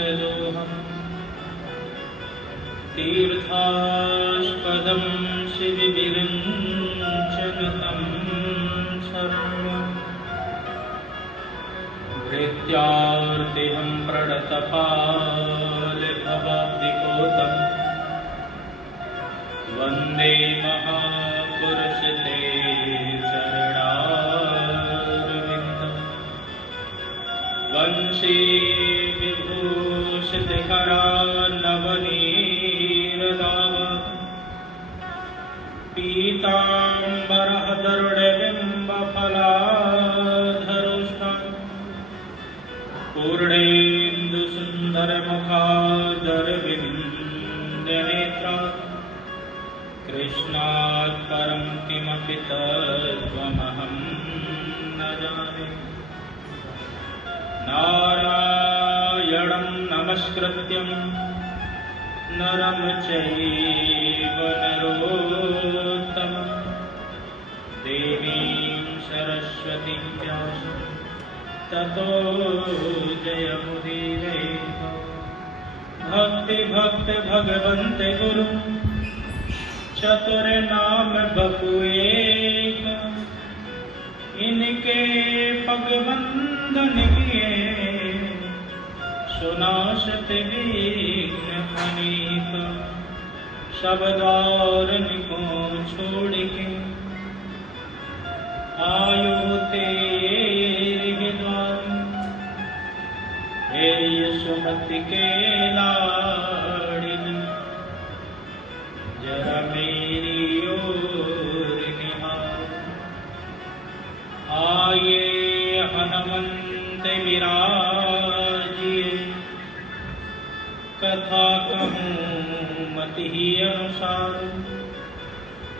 च तीर्थास्पदं शिविविरञ्चनुतं शरणं भृत्यार्तिहं प्रणतपालभवाब्धिकोतं वन्दे महापुरुष ते चरणारविन्दं वंशी विभूषितकरान्नवनीरदावा पीताम्बरधरुणबिम्बफलाधरुष्टान् पूर्णेन्दुसुन्दरमुखादरविन्दनेत्रात् कृष्णात् परं किमपि तत्त्वमहं न जाने। नारायणं नमस्कृत्यं नरं चैव नरोत्तमं देवीं सरस्वतीं व्यासं ततो जयमुदीरयेत्। भक्ति भक्त भगवन्त गुरु चतुर नाम बपुएक, इनके पगवंदन किए सुनाशत विघ्न अनेक। सब द्वार को छोड़ के आयो तेरे द्वार, हे यशोमति के लाडली जरा मेरी ओर निहार। आये हनुमंत विराजिए, कथा कहूँ मति ही अनुसार।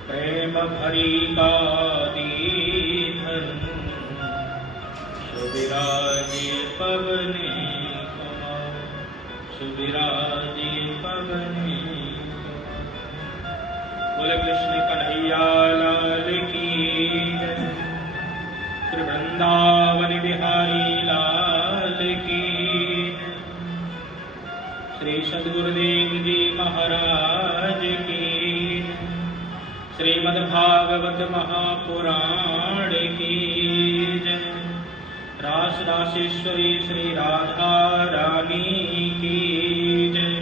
प्रेम भरी गादी धरूं, सुबिराजिए पवने कुमार, सुबिराजिए पवने। बोले कृष्ण कन्हैया लाल की जय, श्री वृंदावन बिहारी लाल की जय, श्री सद्गुरुदेव जी महाराज की, श्रीमद्भागवत महापुराण की जय। रास रासेश्वरी श्री राधा रानी की जय।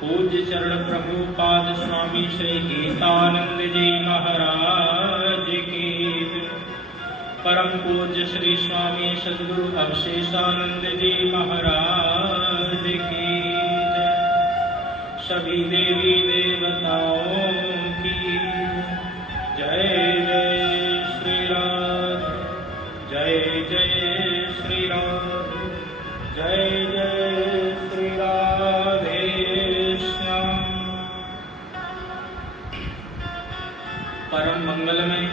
पूज्य चरण प्रभुपाद स्वामी श्री गीतानंद जी महाराज की जय। परम पूज्य श्री स्वामी सद्गुरु अवशेषानंद जी महाराज की जय। सभी देवी देवताओं की जय। जय श्री राम, जय जय श्री राम, जय जय श्री राधे श्याम। परम मंगलमय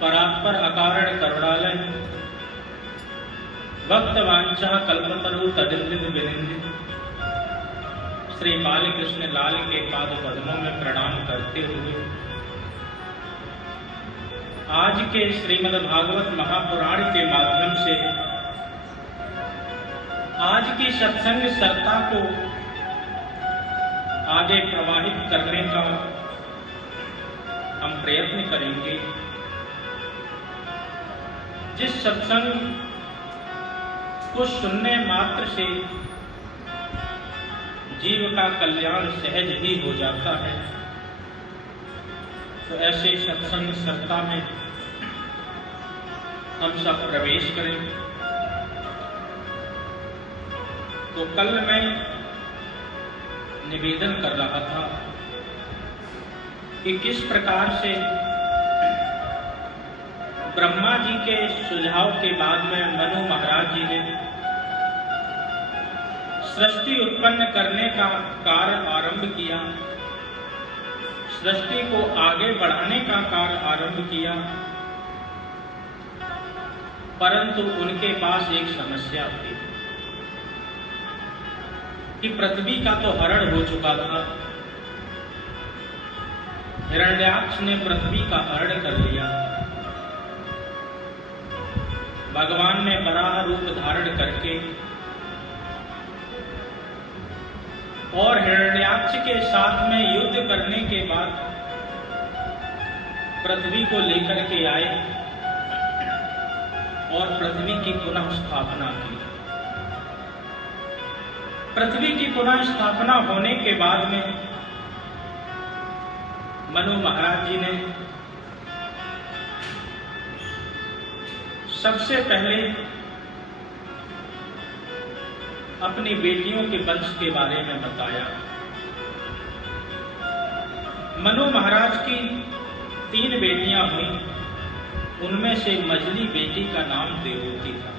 परात्पर अकारण करुणालय भक्त वांछा कल्पतरु तदिंदित विनिंदित श्री बाल कृष्ण लाल के पाद पद्मों में प्रणाम करते हुए आज के श्रीमद् भागवत महापुराण के माध्यम से आज की सत्संग सरता को आगे प्रवाहित करने का हम प्रयत्न करेंगे। जिस सत्संग को सुनने मात्र से जीव का कल्याण सहज ही हो जाता है, तो ऐसे सत्संग सत्ता में हम सब प्रवेश करें। तो कल मैं निवेदन कर रहा था कि किस प्रकार से ब्रह्मा जी के सुझाव के बाद में मनु महाराज जी ने सृष्टि उत्पन्न करने का कार्य आरंभ किया, सृष्टि को आगे बढ़ाने का कार्य आरंभ किया, परंतु उनके पास एक समस्या थी कि पृथ्वी का तो हरण हो चुका था। हिरण्याक्ष ने पृथ्वी का हरण कर लिया। भगवान ने वराह रूप धारण करके और हिरण्याक्ष के साथ में युद्ध करने के बाद पृथ्वी को लेकर के आए और पृथ्वी की पुनः स्थापना की। पृथ्वी की पुनः स्थापना होने के बाद में मनु महाराज जी ने सबसे पहले अपनी बेटियों के वंश के बारे में बताया। मनु महाराज की 3 बेटियां हुई, उनमें से मझली बेटी का नाम देवहूति था।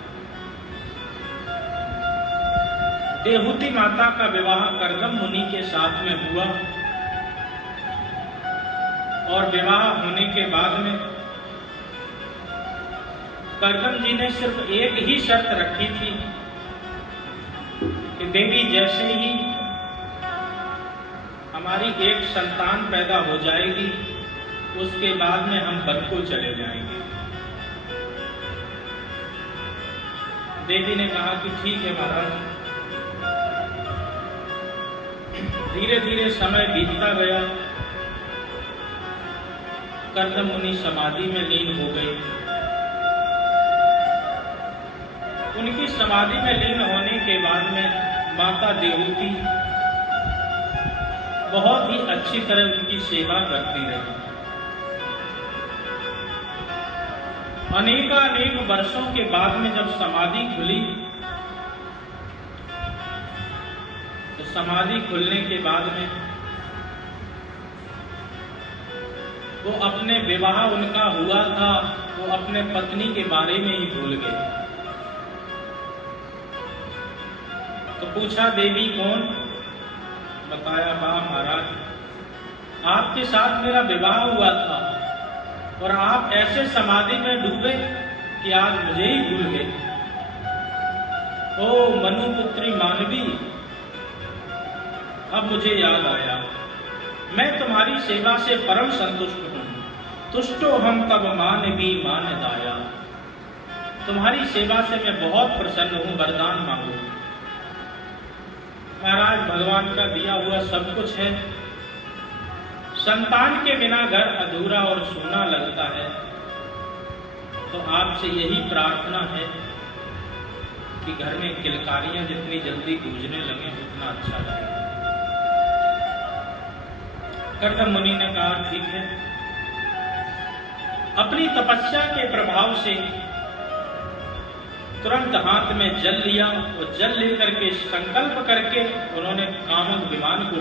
देवहूति माता का विवाह कर्दम मुनि के साथ में हुआ और विवाह होने के बाद में कर्दम जी ने सिर्फ एक ही शर्त रखी थी कि देवी जैसे ही हमारी एक संतान पैदा हो जाएगी उसके बाद में हम वन को चले जाएंगे। देवी ने कहा कि ठीक है महाराज। धीरे धीरे समय बीतता गया, कर्दम मुनि समाधि में लीन हो गए। उनकी समाधि में लीन होने के बाद में माता देवहूति बहुत ही अच्छी तरह उनकी सेवा करती रही। अनेक वर्षों के बाद में जब समाधि खुली तो समाधि खुलने के बाद में वो अपने विवाह उनका हुआ था, वो अपने पत्नी के बारे में ही भूल गए। तो पूछा देवी कौन? बताया बा महाराज, आपके साथ मेरा विवाह हुआ था और आप ऐसे समाधि में डूबे कि आज मुझे ही भूल गए। ओ मनुपुत्री मानवी, अब मुझे याद आया, मैं तुम्हारी सेवा से परम संतुष्ट हूं। तुष्टो हम तब मानवी मान दाया। तुम्हारी सेवा से मैं बहुत प्रसन्न हूं, वरदान मांगो। महाराज, भगवान का दिया हुआ सब कुछ है। संतान के बिना घर अधूरा और सूना लगता है, तो आपसे यही प्रार्थना है कि घर में किलकारियां जितनी जल्दी गूंजने लगे उतना अच्छा लगेगा। कर्दम मुनि ने कहा ठीक है। अपनी तपस्या के प्रभाव से तुरंत हाथ में जल लिया और जल लेकर के संकल्प करके उन्होंने कामक विमान को